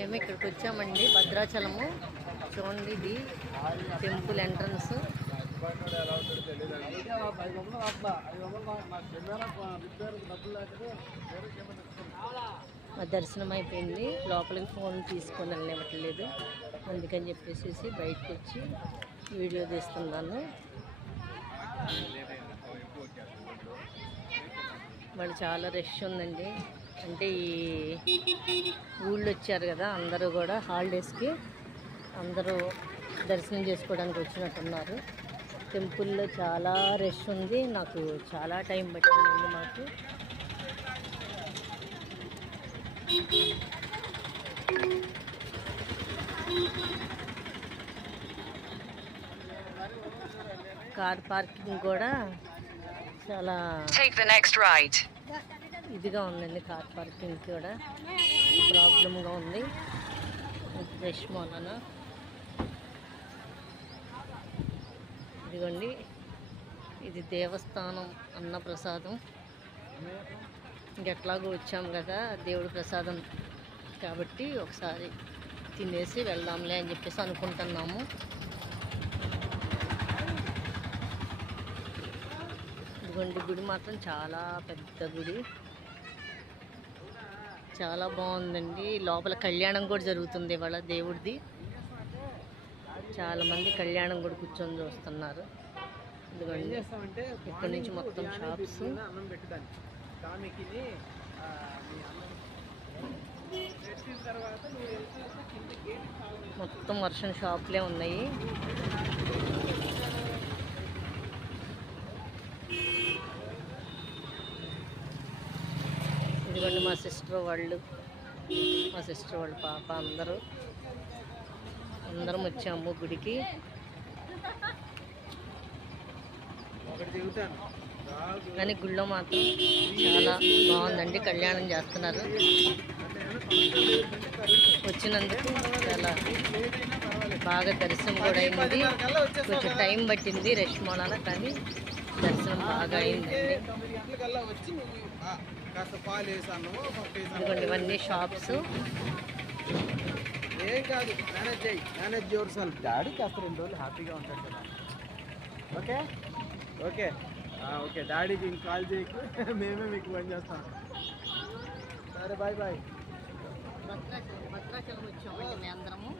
మేము ఇక్కడికి వచ్చామండి, భద్రాచలము. చూడండి, ఇది టెంపుల్ ఎంట్రన్స్. మా దర్శనం అయిపోయింది. లోపలికి ఫోన్ తీసుకొని వెళ్ళనివ్వట్లేదు, అందుకని చెప్పేసి బయటకు వచ్చి వీడియో తీస్తున్నాను. వాళ్ళు చాలా రష్ ఉందండి. అంటే ఈ ఊళ్ళో వచ్చారు కదా, అందరూ కూడా హాలిడేస్కి అందరూ దర్శనం చేసుకోవడానికి వచ్చినట్టున్నారు. టెంపుల్లో చాలా రష్ ఉంది. నాకు చాలా టైం పట్టిందండి. మాకు కార్ పార్కింగ్ కూడా చాలా ఇదిగా ఉందండి. కార్ పార్కింగ్ కూడా ప్రాబ్లంగా ఉంది రష్ వలన. ఇదిగోండి, ఇది దేవస్థానం అన్నప్రసాదం. ఇంకెట్లాగో వచ్చాం కదా దేవుడి ప్రసాదం కాబట్టి ఒకసారి తినేసి వెళ్దాంలే అని చెప్పేసి అనుకుంటున్నాము. ఇదిగోండి, గుడి మాత్రం చాలా పెద్ద గుడి, చాలా బాగుందండి. లోపల కళ్యాణం కూడా జరుగుతుంది ఇవాళ దేవుడిది. చాలామంది కళ్యాణం కూడా కూర్చొని చూస్తున్నారు. ఇదిగోండి, ఇక్కడ నుంచి మొత్తం షాప్స్. మొత్తం వర్షం షాపులే ఉన్నాయి. ఇదిగోండి మా సిస్టర్ వాళ్ళ పాప, అందరం వచ్చాము గుడికి. కానీ గుళ్ళో మాత్రం చాలా బాగుందండి, కళ్యాణం చేస్తున్నారు. వచ్చినందుకు చాలా బాగా దర్శనం కూడా అయింది. కొంచెం టైం పట్టింది రష్ మూలాన, కానీ దర్శనం బాగా అయిందండి. ఇదిగోండి, ఇవన్నీ షాప్స్. ఏం కాదు, మేనేజ్ యువర్ సెల్ఫ్. డాడీ కాస్త 2 రోజులు హ్యాపీగా ఉంటాడు కదా. ఓకే ఓకే ఓకే, డాడీకి ఇంక కాల్ చేయకు, మేమే మీకు పని చేస్తాం. సరే, బాయ్ బాయ్. భద్రాచలం వచ్చామండి మేము అందరము.